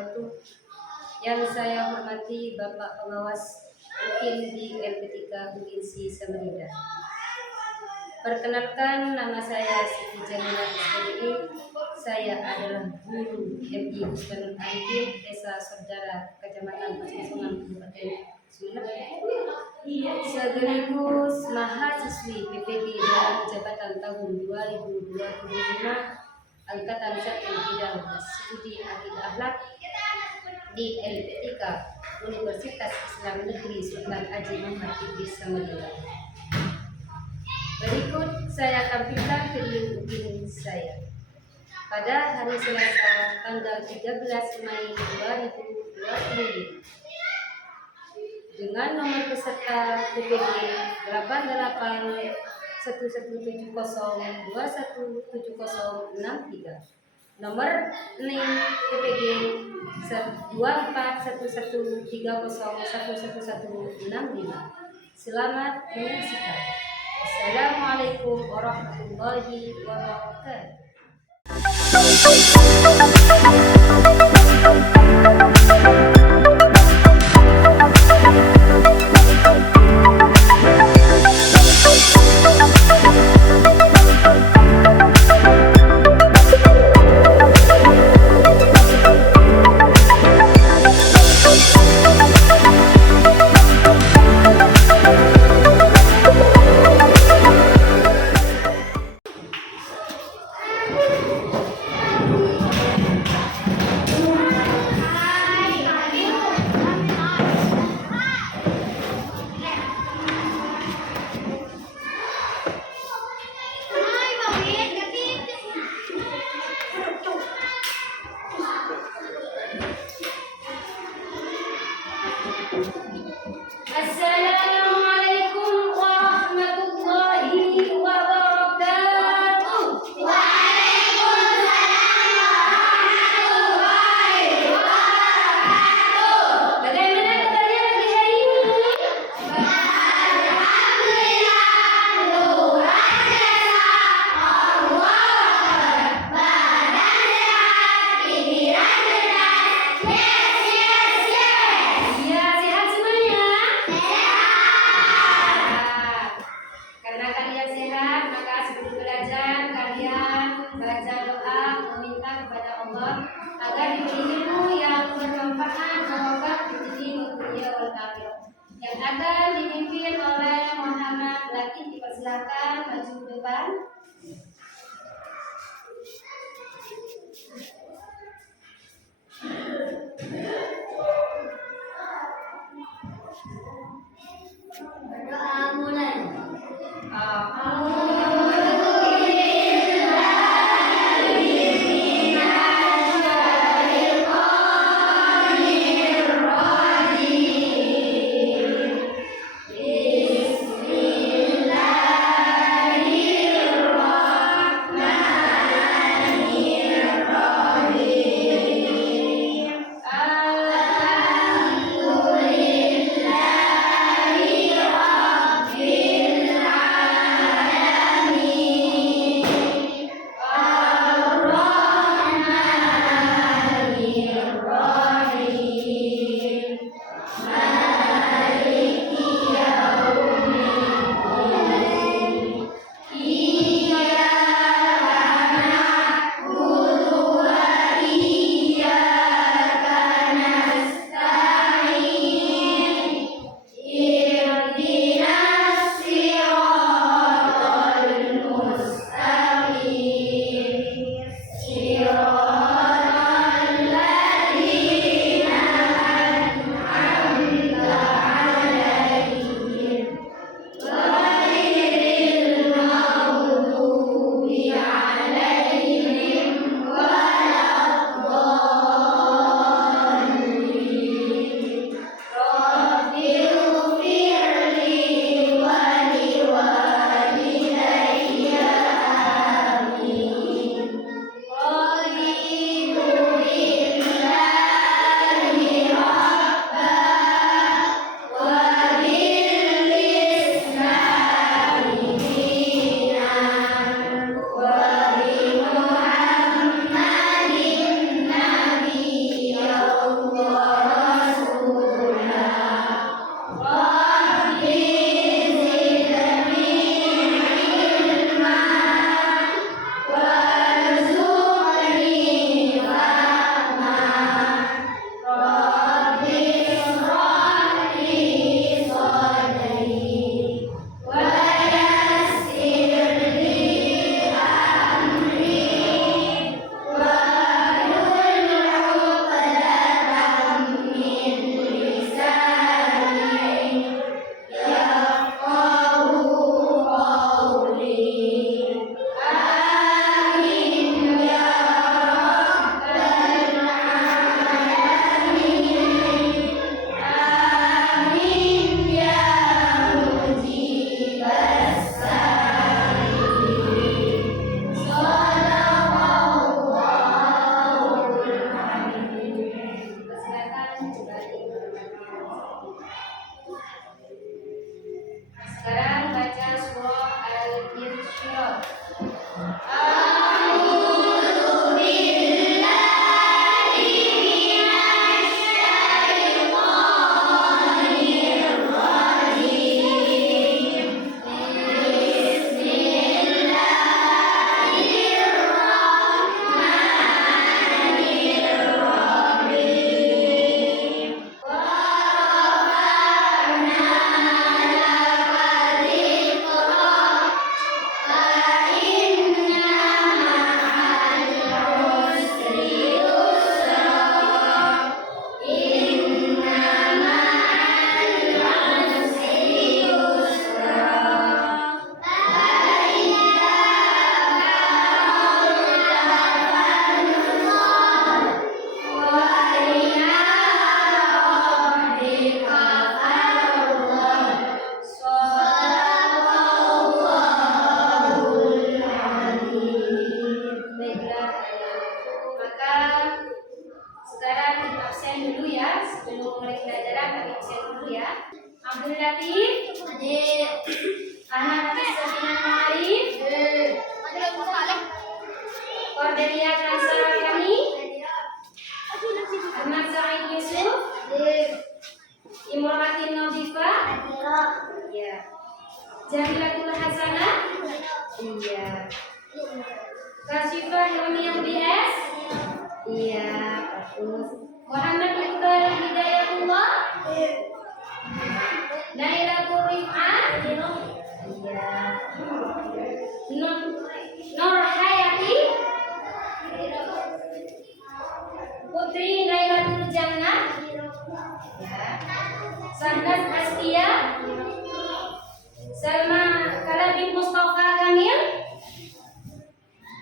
wabarakatuh. Yang saya hormati Bapak Pengawas UKIN di LP3 Provinsi Samarinda. Perkenalkan, nama saya Siti Jamila SPDI. Saya adalah guru MI Husnul Arifin, Desa Serdara, Kecamatan Pasasungan, Kabupaten Sumeneb. Sekaligus mahasiswi PPG dalam jabatan tahun 2025 Angkatan 1 bidang studi akidah akhlak di LP3 Universitas Islam Negeri Sultan Haji Muhammad Idris Samarinda. Berikut saya tampilkan video UKIN saya. Pada hari Selasa tanggal 13 Mei 2020 dengan nomor peserta PPG 881170217063, nomor NIM PPG 241130111165. Selamat menyaksikan. Assalamualaikum warahmatullahi wabarakatuh. Assalamualaikum warahmatullahi wabarakatuh. Waalaikumsalam warahmatullahi wabarakatuh. Bagaimana kabarnya pagi hari ini? Alhamdulillah, luar biasa. Allahu Akbar. Badan sehat, pikiran cerdas. Yes, yes, yes. Iya, sehat semuanya. Karena kalian sehat, maka sebelum belajar kalian baca doa meminta kepada Allah agar diberi ilmu yang bermanfaat semoga menjadi dunia wal akhirah. Yang akan dipimpin oleh Muhammad Latif, dipersilakan maju ke depan. Berdoa mulai. Bismillahirrahmanirrahim. Ahmad Safinan Ma'arif. Cordelia Transara Kami. Ahmad Zaid Yusuf. Imratin Nadifa. Iya. Jamilatul Hasanah. Iya. Kasifah Hilmiyah BS. Iya, bagus. Muhammad Iqbal Hidayatullah. Nailatul Rif'ah. Iya. Nur Hayati. Putri Nailatul Jannah. Ya. Sahnas Astia. Salma Kalabin Mustafa Kamil.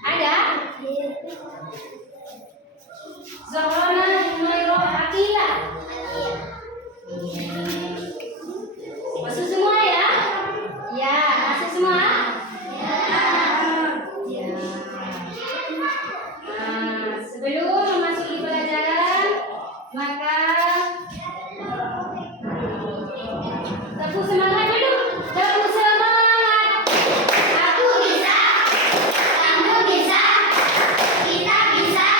Ada? Zahrana Junairo Akila. Masuk semua ya? Ya, masuk semua? Ya. Ya. Nah, sebelum memasuki pelajaran, maka tepuk semangat dulu. Tepuk semangat. Aku bisa. Kamu bisa. Kita bisa.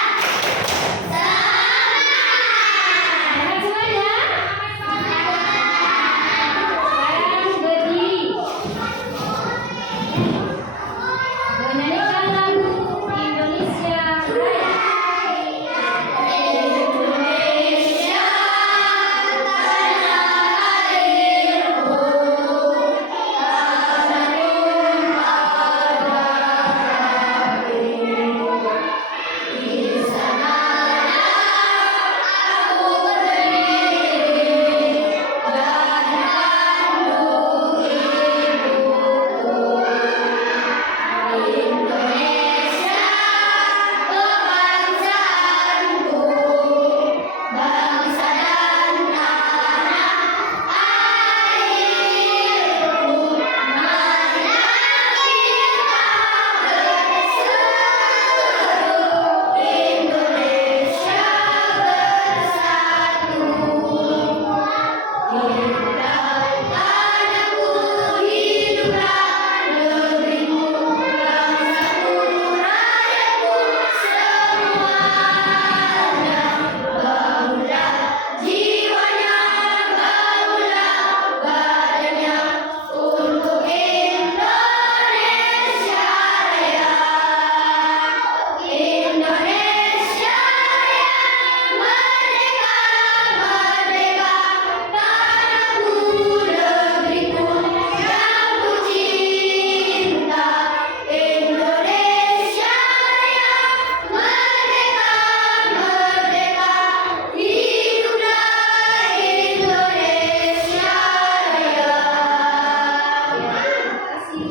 Semangat semuanya. Sekarang berdiri. Menyanyikan lagu Indonesia Raya. Indonesia tanah airku, tanah tumpah darahku. Di sananya aku berdiri, bantu ibuku. Indonesia kebangsaanku, bangsa dan tanah airku. Mari kita bersatu, Indonesia bersatu. Hiduplah tanahku, hiduplah negeriku, bangsaku, rakyatku semuanya. Bangunlah jiwanya, bangunlah badannya untuk Indonesia Raya. Indonesia Raya, merdeka, merdeka, tanahku, negeriku yang ku cinta. Indonesia Raya, merdeka, merdeka, hiduplah Indonesia Raya. Terima kasih.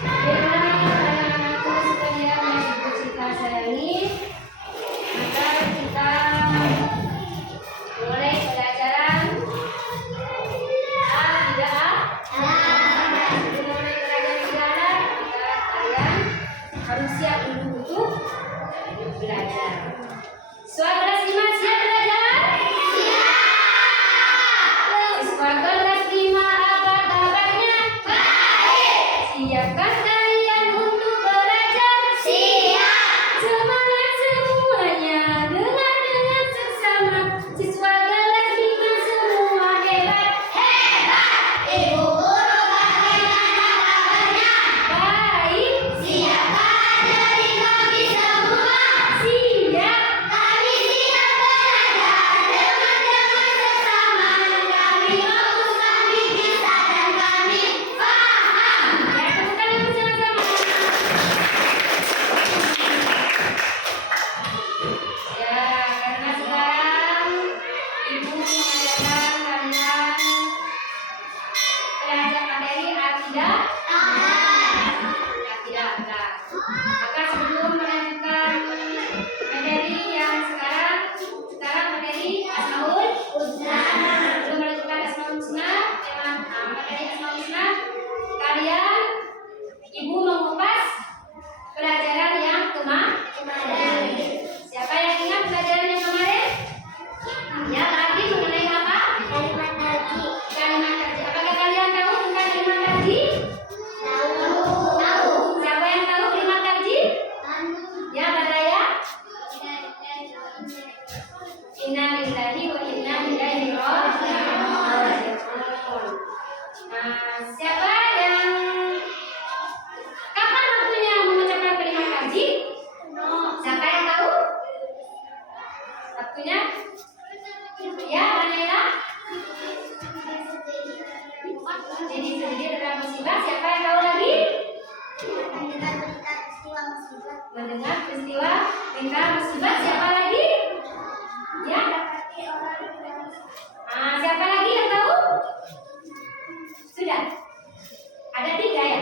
Baiklah, anak-anakku sekalian yang ibu Cika sayangi, maka kita mulai pelajaran tidak. Sebelum mulai pelajaran tidak, kalian harus siap dulu untuk belajar. Suara simak siap belajar? Siswa kelas 5 apa kabarnya? Siapkah kalian untuk belajar? Siap. Semangat semuanya, dengar dengan seksama. Siswa kelas 5 semua hebat. Hebat. Ibu guru bagaimana kabarnya? Baik. Siapkah dari kami semua? Siap. Kami siap belajar dengan seksama. Kami bagus, kami bisa, dan kami paham. Ya, temukan yang bersama-sama. Ya, karena sekarang Ibu mengadakan kalian belajar materi akidah. Akidah. Maka sebelum melanjutkan materi yang sekarang materi Asmaul Husna. Sebelum melanjutkan Asmaul Husna, materi Asmaul Husna, kalian Ibu mengupas pelajaran yang kemarin. Siapa yang ingat pelajaran yang kemarin? Ya, tadi mengenai apa? berdiri dalam musibah. Siapa yang tahu lagi? Mendengar peristiwa mental musibah. Siapa lagi? Ya. Siapa lagi yang tahu? Sudah. Ada 3 ya?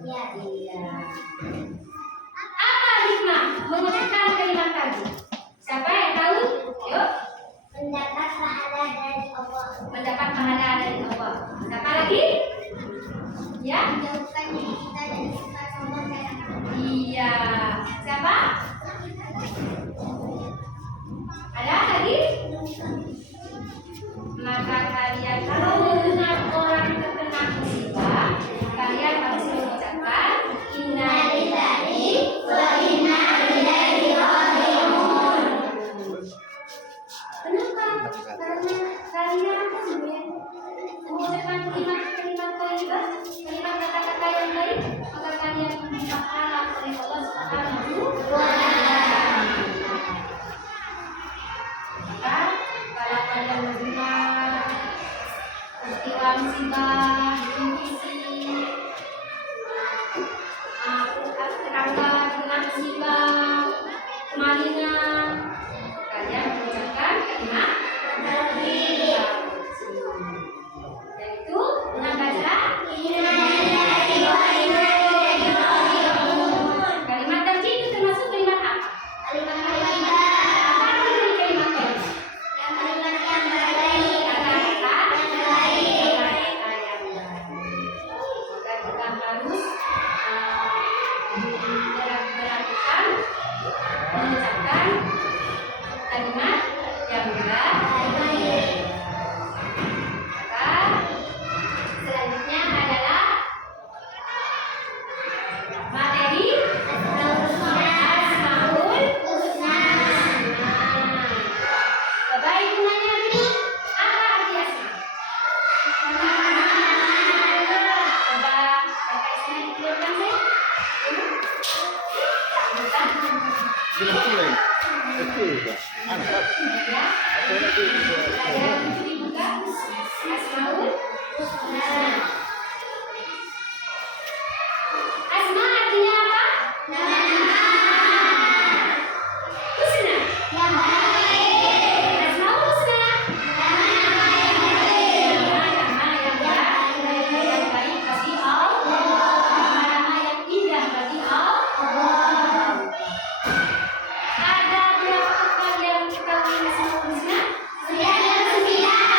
Iya. Apa hikmah mengucapkan kalimat tadi? Siapa yang tahu? Yuk. Mendapat pahala dari Allah. Mendapat pahala dari Allah. Siapa lagi? Ya. Menjauhkan diri kita dari sifat sombong dan akal. Iya. Siapa? Ada lagi? Maka kalian kalau mendengar orang terkena musibah, kalian harus mengucapkan inna lillahi wa inna ilaihi raji'un. Kenapa? Karena kalian mengucapkan kalimat thayyibah, kalimat kata-kata yang baik, maka kalian diberi pahala oleh Allah Subhanahu wa taala. Maka kalau kalian mendengar peristiwa musibah, kondisi tetangga dengan musibah, kemalingan, kalian mengucapkan kalimat tauhid, yaitu dengan baca kalimat tauhid itu termasuk kalimat apa? Kalimat apa dari kalimat tauhid? Kalimat yang baik, kata-kata yang baik. Maka kita harus berlakukan mengucapkan kalimat yang baik. Maka selanjutnya adalah materi Asmaul Husna. Bapak Ibu nanya dulu, apa arti asma? Coba Bapak Isma dikeluarkan saya. Ya. Pelajaran 7 dibuka. Asmaul Husna. Asma artinya apa? Nama. Husna. Yang baik. Asmaul Husna. Nama-nama yang baik. Nama-nama yang baik bagi Allah. Nama-nama yang indah bagi Allah. Ada berapa kali yang kita Asmaul Husna? 99.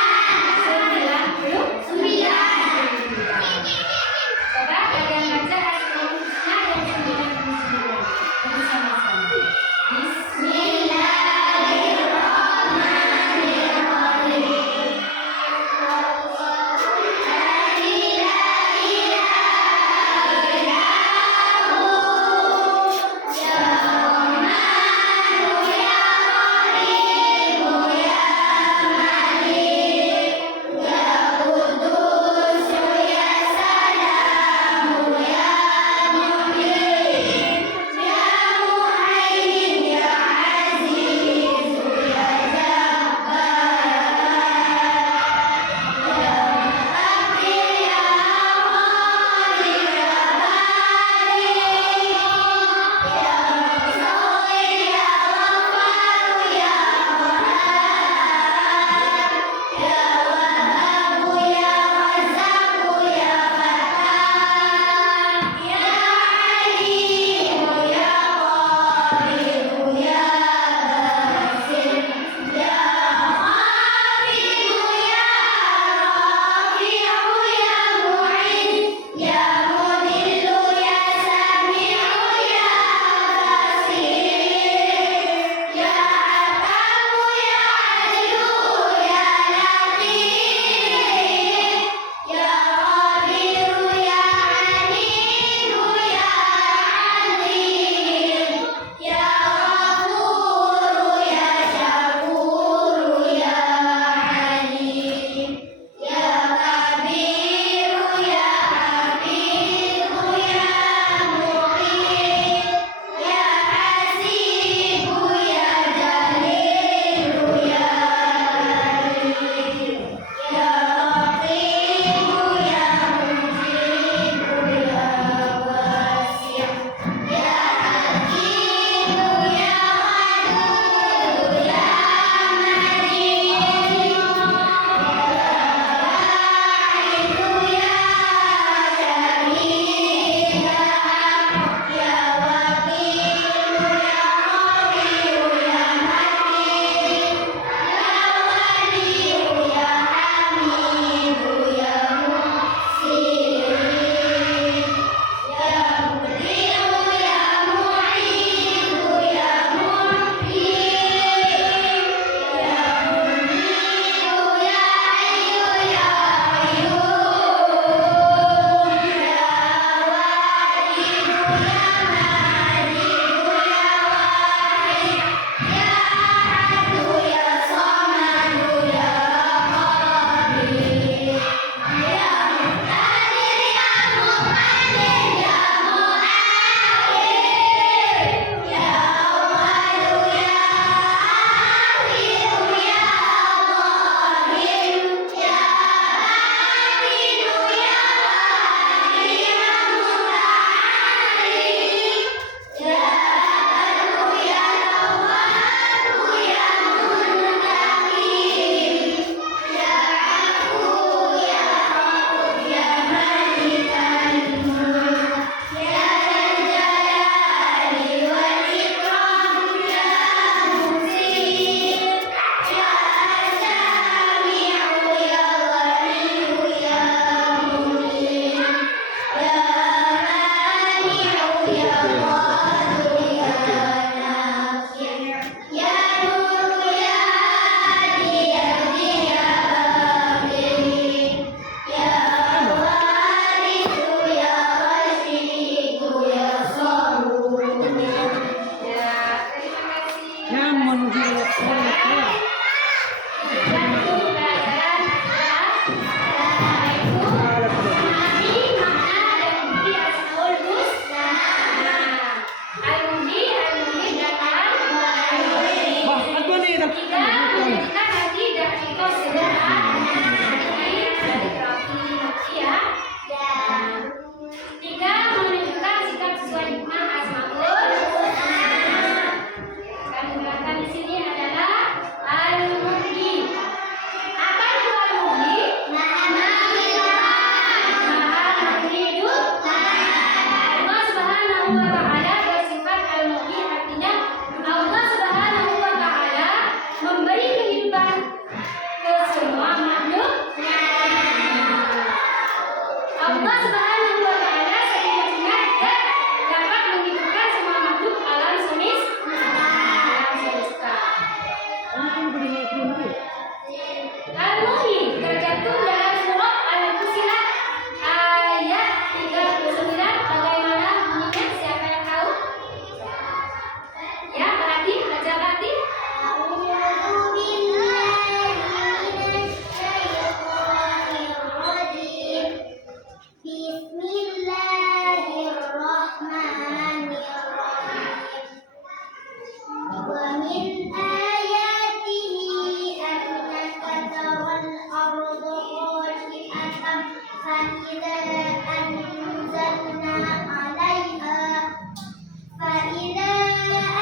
فإذا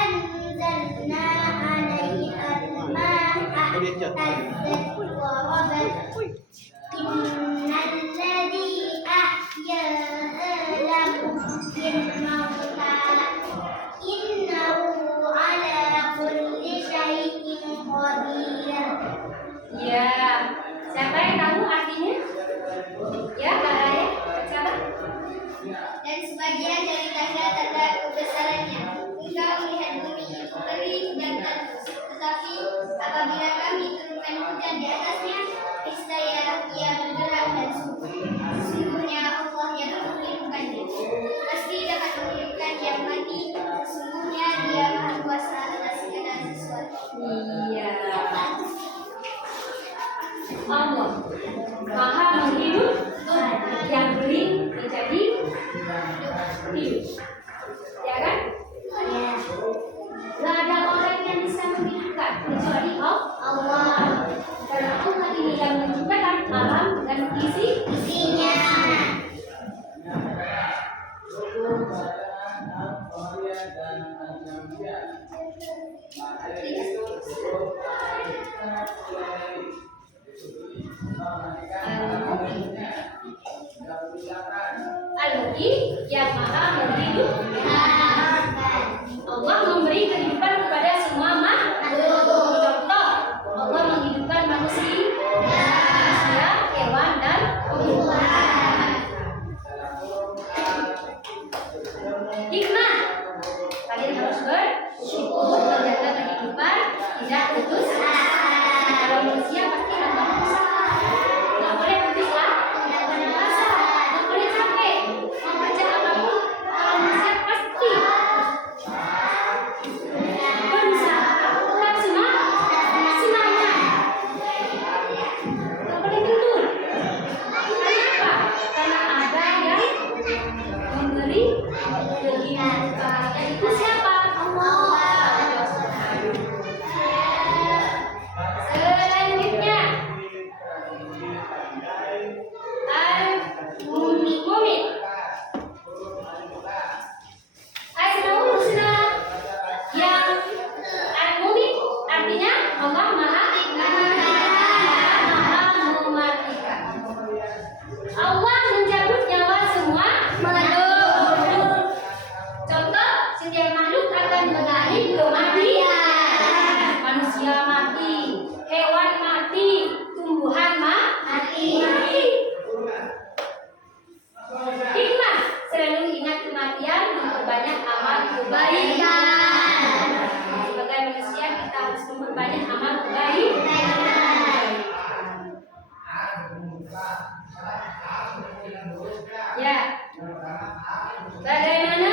أنزلنا عليها الماء اهتزت وربت إن الذي أحياها لمحيي الموتى إنه على كل شيء قدير. Ya, siapa yang tahu artinya? Ya, Kak Raya, baca. Dan sebagian dari tanda-tanda kebesarannya, engkau melihat bumi kering dan tandus. Tetapi apabila kami turunkan hujan di atasnya, niscaya ia bergerak dan subur. Sesungguhnya Allah yang menghidupkannya. Pasti dapat menghidupkan yang mati. Sesungguhnya Dia Maha Kuasa atas segala sesuatu. Iya. Allah Maha menghidupkan yang kering menjadi hidup. Ya kan? Ya. Gak ada orang yang bisa menghidupkan kecuali Allah. Karena Allah ini yang menciptakan alam dan isinya. Al-Muhyi yang Maha menghidupkan. Allah memberi kehidupan kepada semua makhluk. Contoh, Allah menghidupkan manusia, hewan dan tumbuhan. Hikmah, kalian harus bersyukur menjaga kehidupan tidak putus asa. Kalau manusia pasti akan berusaha, nggak boleh putus asa, nggak boleh capek, mau kerja apapun. Kalau manusia pasti berusaha, bukan semangat, nggak boleh tidur. Kenapa? Karena ada yang memberi kehidupan. Itu siapa? Allah. Selanjutnya, Al-Mumin. Asmaul Husna yang Al-Mumin artinya Allah Maha mematikan. Allah mencabut nyawa semua makhluk. Contoh, setiap makhluk akan mengalami kematian. Manusia mati, hewan mati, tumbuhan mati. Hikmah, selalu ingat kematian, memperbanyak amal kebaikan. Sebagai manusia kita harus memperbanyak amal kebaikan. Ya, bagaimana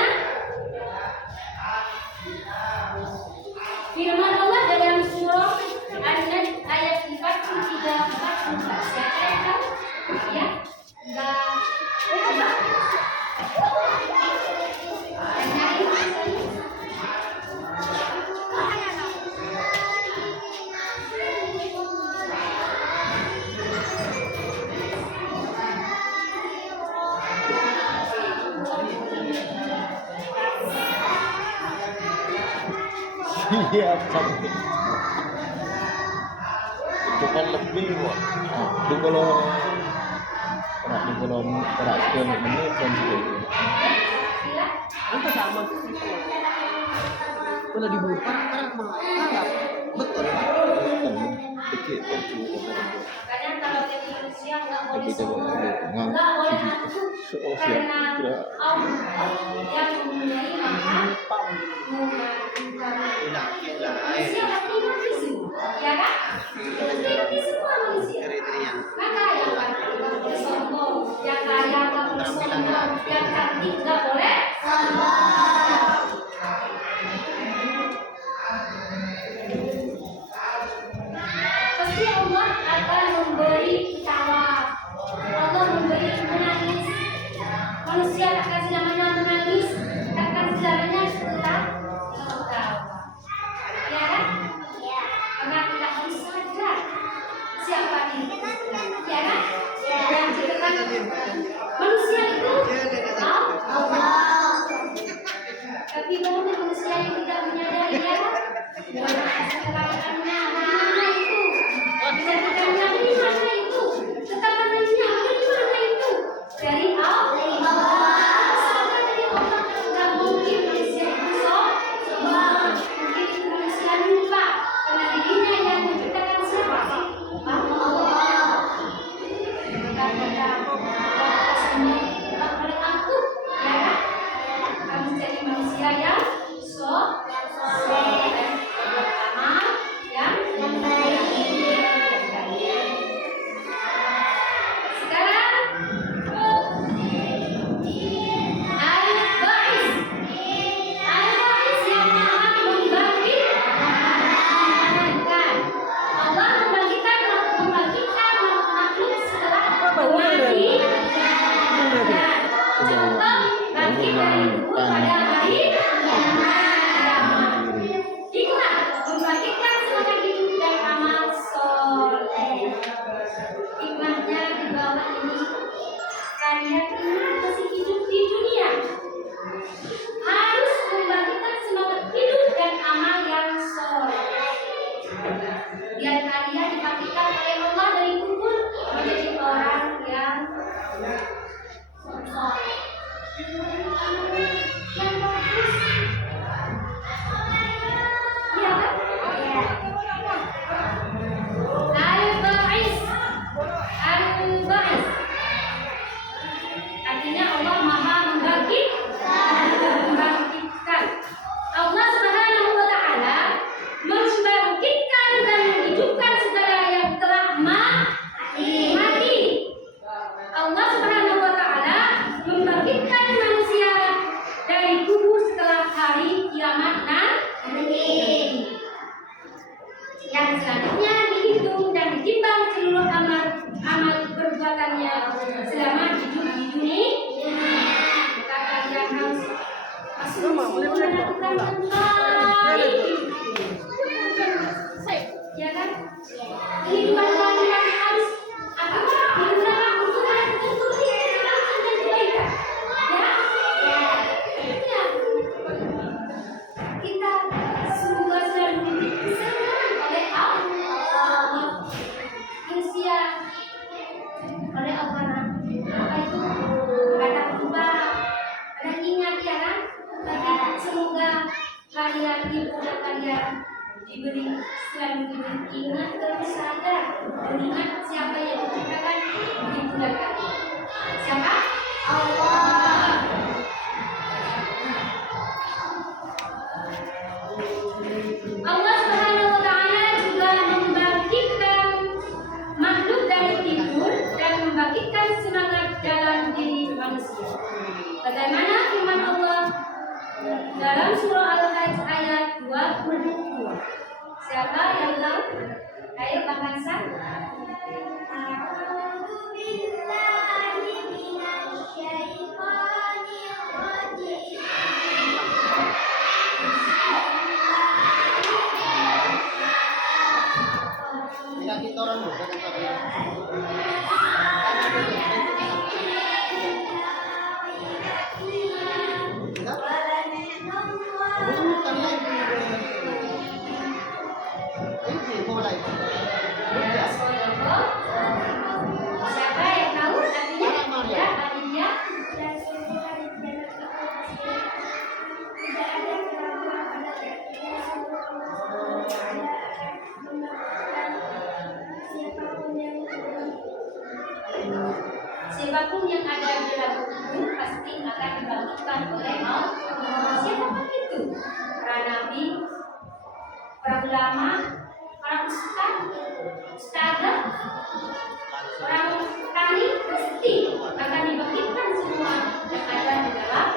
firman Allah dalam surah An-Najm ayat 43-44? Siapa yang tahu? Ya, Siap sampai itu kan lebih kok. Itu kalau sekian menit kan gitu. Itu sama. Kalau dibuka kan mengarap. Betul. Kecil kadang kalau jadi manusia nggak boleh Tapi sombong, coba nggak boleh nafsu, siap. karena Allah yang mempunyai Maha mematikan. Manusia pasti mati semua, ya kan? Pasti mati semua manusia. Maka yang kafir nggak boleh sombong, yang kaya nggak boleh sombong, yang cantik nggak boleh sombong. Pasti Allah akan memberi tawa, Allah memberi menangis. Manusia takkan selamanya menangis, takkan selamanya tertawa. Ya kan? Karena kita harus sadar siapa diri kita. Manusia itu Allah. Tapi banyak manusia yang tidak menyadari ya. Kekalahannya mana itu? Kecantikannya dari mana itu? Ketapanannya dari mana itu? Dari Allah. Asalkan dari Allah, tidak mungkin manusia itu sombong. Mungkin itu manusia lupa karena dirinya yang menciptakan siapa? Allah. Kata-kata tak boleh aku, ya kan? Kamu jadi manusia yang soleh, beramal yang baik. Sekarang al-ba'is. Al-ba'is yang maha membangkitkan. Allah membangkitkan makhluk setelah mati. Contoh bangkit dari kubur pada hari kiamat. Hikmah membangkitkan semangat hidup dan amal soleh. Hikmahnya di bawah ini, kalian ini masih hidup di dunia harus membangkitkan semangat hidup dan amal yang soleh. Biar kalian dibangkitkan oleh Allah dari kubur menjadi orang yang soleh, yang bagus. Iya kan? Al-ba'is. Al-ba'is artinya Allah maha membangkitkan. Allah Subhanahu wa ta'ala membangkitkan dan menghidupkan segala yang telah mati. Allah Subhanahu wa ta'ala membangkitkan manusia dari kubur setelah hari kiamat nanti. Yang selanjutnya dihitung dan ditimbang seluruh amal perbuatannya selama hidup di dunia. Maka kalian harus sungguh-sungguh melakukan yang baik. Ya kan? Kehidupan kalian harus apa? Digunakan untuk kebaikan dan kebaikan. Ya? Kita semoga selalu diberi kesenangan oleh Allah. Manusia oleh Allah. Apa itu? Kadang lupa, kadang ingat ya kan? Tapi semoga kalian ibu dan kalian diberi selalu diberi ingat terus sadar mengingat siapa yang menciptakan ibu dan kalian. Siapa? Allah. Allah Subhanahu wa ta'ala juga membangkitkan makhluk dari tidur dan membangkitkan semangat dalam diri manusia. Bagaimana firman Allah dalam surah Al-Hajj ayat 22? Siapa yang tahu? Ayo Bang Hansa. Tidak kita orang bukan tapi bukan lagi ini mulai Ya, siapa yang tahu artinya? Ya, artinya tidak ada keraguan pada siapapun yang ada di dalam kubur pasti akan dibangkitkan oleh Allah. Siapapun itu, para nabi, para ulama, para ustadzah, orang tani pasti akan dibangkitkan semua yang ada di dalam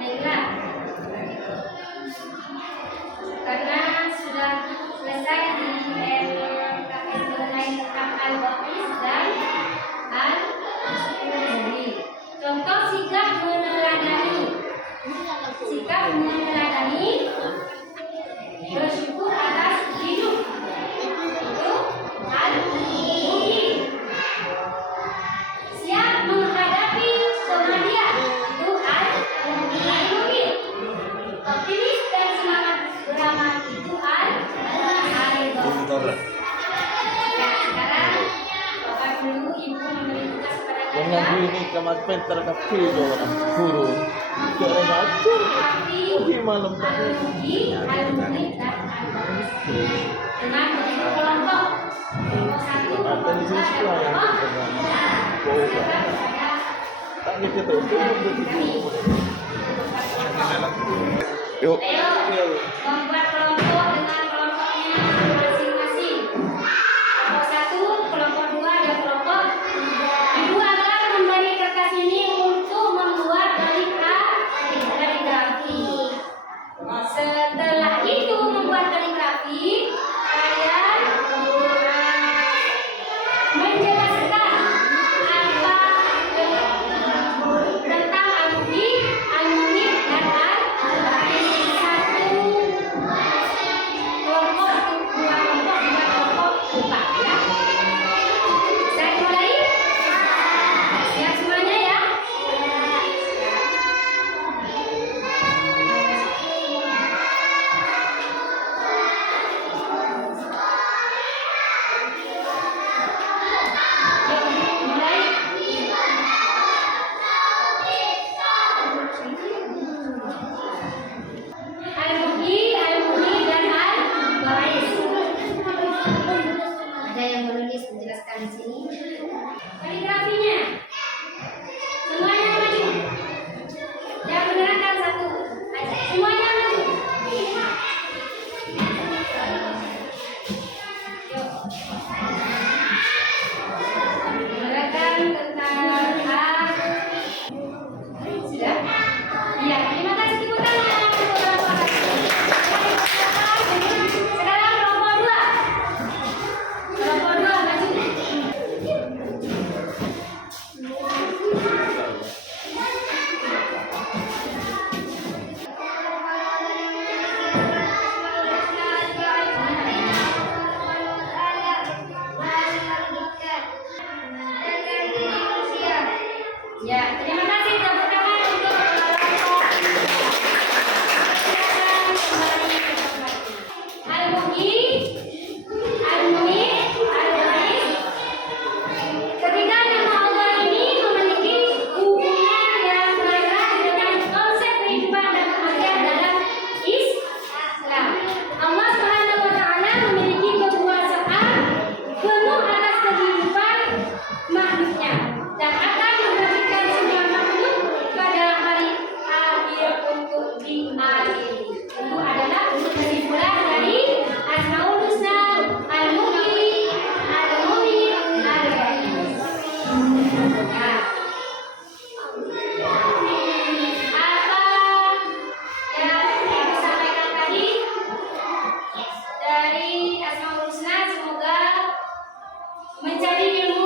baiklah. Karena sudah selesai di mengenai tentang al-ba'is dan al-judi. Contoh sikap meneladani bersyukur atas hidup. Ya, sekarang Bapak dulu Ibu memberi tugas kepada Dengan kalian. ini kemat pentar kafe orang guru. Cara ngajar. Di malam tadi. Al-Mugi, Al-Mugi, dan Al-Baris. Dengan begitu kelompok. Kelompok 1, kelompok 2, dan kelompok 3. Tanya kita itu Kami. Yuk. Ayo, membuat kelompok dengan kelompoknya masing-masing. Kelompok 1, kelompok 2, dan kelompok 3. Ibu akan memberi kertas ini untuk membuat kaligrafi. Setelah itu membuat kaligrafi, kalian menjelaskan apa tentang Al-Mugi, Al-Mugi, dan Al-Baris. Satu kelompok, dua kelompok, tiga kelompok, empat ya. Saya mulai. Siap semuanya ya. Al-Mugi, Al-Mugi, dan Al-Baris. Ada yang menulis menjelaskan di sini. Kaligrafinya. Semuanya maju. Yang menerangkan satu. Semuanya maju. Yuk. Menerangkan tentang sudah? Iya, terima kasih tepuk tangan untuk kelompok 1. Sekarang kelompok 2. Kelompok 2 maju. Ya, terima kasih tepuk tangan untuk kelompok. Kembali ke tempatnya. Al-Mugi, Al-Mugi, Al-Baris. Ketiga nama Allah ini memiliki hubungan yang erat dengan konsep kehidupan dan kematian dalam Islam. Allah Subhanahu wa Ta'ala memiliki kekuasaan penuh atas kehidupan makhluknya dan akan memberikan semua makhluk pada hari akhir untuk diadili. Itu adalah kesimpulan dari Asmaul Husna, Al-Mugi, Al-Mumin, Al-Baris. Nah, apa yang Ibu sampaikan tadi dari Asmaul Husna semoga menjadi ilmu